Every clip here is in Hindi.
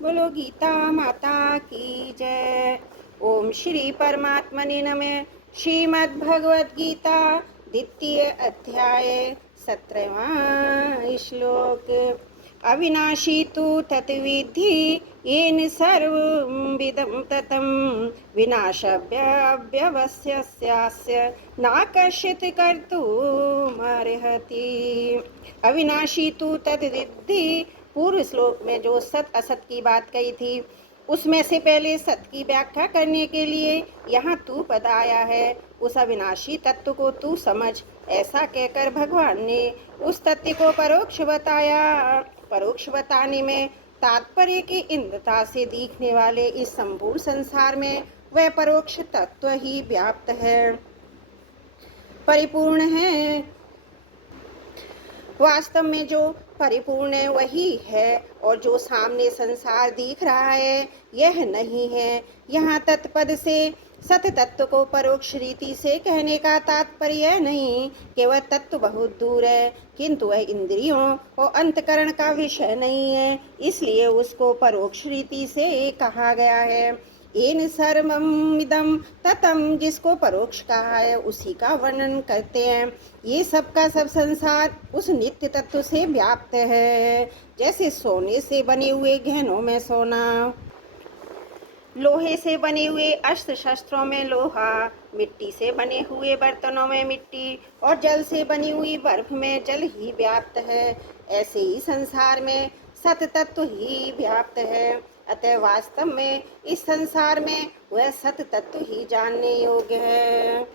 बोलो गीता माता की जय। ओम श्री परमात्मने नमः। श्रीमद् भगवद गीता द्वितीय अध्याय 17वां श्लोक। अविनाशी तु तत्विद्धि येन सर्वमिदं ततं विनाशव्यवस्यस्य नाकर्षित कर्तुमर्हति। अविनाशी तु तत्विद्धि, पूर्व श्लोक में जो सत असत की बात कही थी उसमें से पहले सत की व्याख्या करने के लिए यहाँ तू पद आया है। उस अविनाशी तत्व को तू समझ, ऐसा कहकर भगवान ने उस तत्व को परोक्ष बताया। परोक्ष बताने में तात्पर्य की इंद्रता से दिखने वाले इस संपूर्ण संसार में वह परोक्ष तत्व ही व्याप्त है, परिपूर्ण है। वास्तव में जो परिपूर्ण है वही है, और जो सामने संसार दिख रहा है यह नहीं है। यहाँ तत्पद से सत तत्व को परोक्ष रीति से कहने का तात्पर्य नहीं कि वह तत्व बहुत दूर है, किंतु वह इंद्रियों और अंतकरण का विषय नहीं है, इसलिए उसको परोक्ष रीति से कहा गया है। येन सर्वमिदं ततं, जिसको परोक्ष कहा है उसी का वर्णन करते हैं। ये सब का सब संसार उस नित्य तत्व से व्याप्त है, जैसे सोने से बने हुए गहनों में सोना, लोहे से बने हुए अस्त्र शस्त्रों में लोहा, मिट्टी से बने हुए बर्तनों में मिट्टी और जल से बनी हुई बर्फ में जल ही व्याप्त है। ऐसे ही संसार में सत तत्व ही व्याप्त है। अतः वास्तव में इस संसार में वह सत तत्व ही जानने योग्य है।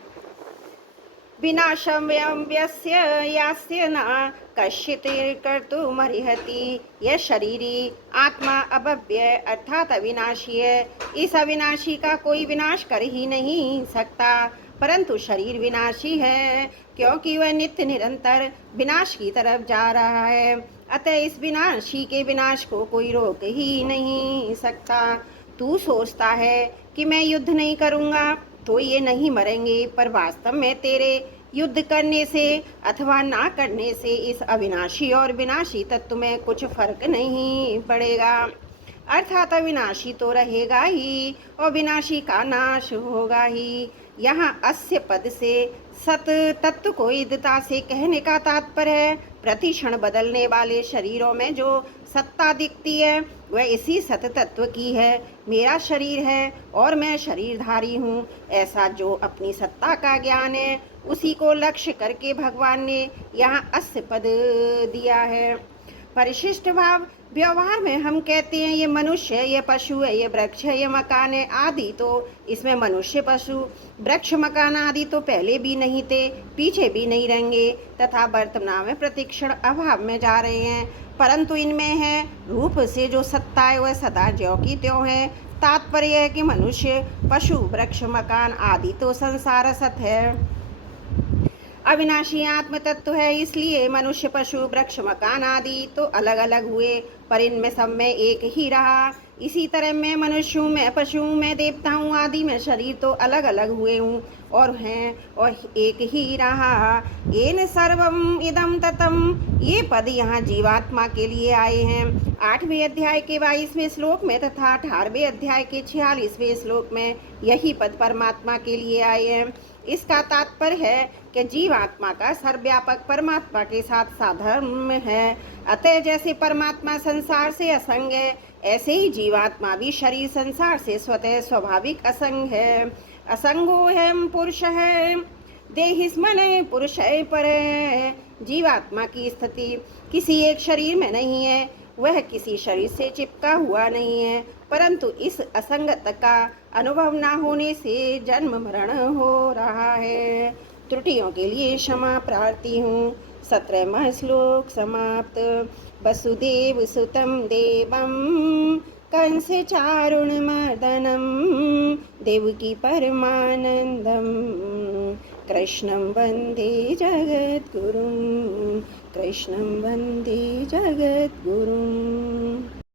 विनाशं व्यस्य यास्य न कश्चित् कर्तुमर्हति। यह शरीरी आत्मा अभव्य अर्थात अविनाशी है। इस अविनाशी का कोई विनाश कर ही नहीं सकता, परंतु शरीर विनाशी है, क्योंकि वह नित्य निरंतर विनाश की तरफ जा रहा है। अतः इस विनाशी के विनाश को कोई रोक ही नहीं सकता। तू सोचता है कि मैं युद्ध नहीं करूँगा तो ये नहीं मरेंगे, पर वास्तव में तेरे युद्ध करने से अथवा ना करने से इस अविनाशी और विनाशी तत्व में कुछ फर्क नहीं पड़ेगा। अर्थात अविनाशी तो रहेगा ही और विनाशी का नाश होगा ही। यहाँ अस्य पद से सत तत्व को ईदता से कहने का तात्पर्य है प्रतिक्षण बदलने वाले शरीरों में जो सत्ता दिखती है वह इसी सत तत्व की है। मेरा शरीर है और मैं शरीरधारी हूँ, ऐसा जो अपनी सत्ता का ज्ञान है उसी को लक्ष्य करके भगवान ने यहाँ अस्य पद दिया है। परिशिष्ट भाव, व्यवहार में हम कहते हैं ये मनुष्य, ये पशु है, ये वृक्ष है, ये मकान है आदि, तो इसमें मनुष्य, पशु, वृक्ष, मकान आदि तो पहले भी नहीं थे, पीछे भी नहीं रहेंगे तथा वर्तमान में प्रतिक्षण अभाव में जा रहे हैं, परंतु इनमें है रूप से जो सत्ता है वह सदा ज्यों की त्यों है। तात्पर्य है कि मनुष्य, पशु, वृक्ष, मकान आदि तो संसार असत है, अविनाशी आत्म तत्व है, इसलिए मनुष्य, पशु, वृक्ष, मकान आदि तो अलग अलग हुए, पर इनमें सब में एक ही रहा। इसी तरह मैं मनुष्य हूँ, मैं पशु हूँ, मैं देवता हूँ आदि में शरीर तो अलग अलग हुए हूँ और हैं और एक ही रहा। येन सर्वम इदम ततम, ये पद यहाँ जीवात्मा के लिए आए हैं। 8वें अध्याय के 22वें श्लोक में तथा 18वें अध्याय के 46वें श्लोक में यही पद परमात्मा के लिए आए हैं। इसका तात्पर्य है कि जीवात्मा का सर्वव्यापक परमात्मा के साथ साधर्म्य है। अतः जैसे परमात्मा संसार से असंग है, ऐसे ही जीवात्मा भी शरीर संसार से स्वतः स्वाभाविक असंग है। असंगो है पुरुष है, देहिस्मन पुरुष है पर है। जीवात्मा की स्थिति किसी एक शरीर में नहीं है, वह किसी शरीर से चिपका हुआ नहीं है, परंतु इस असंगत का अनुभव न होने से जन्म मरण हो रहा है। त्रुटियों के लिए क्षमा प्रार्थी हूँ। 17वां श्लोक समाप्त। वसुदेव सुतं देवं कंस चारुणमर्दनं देवकी परमानंदं कृष्णं वन्दे जगद्गुरुं, कृष्णं वन्दे जगद्गुरुं।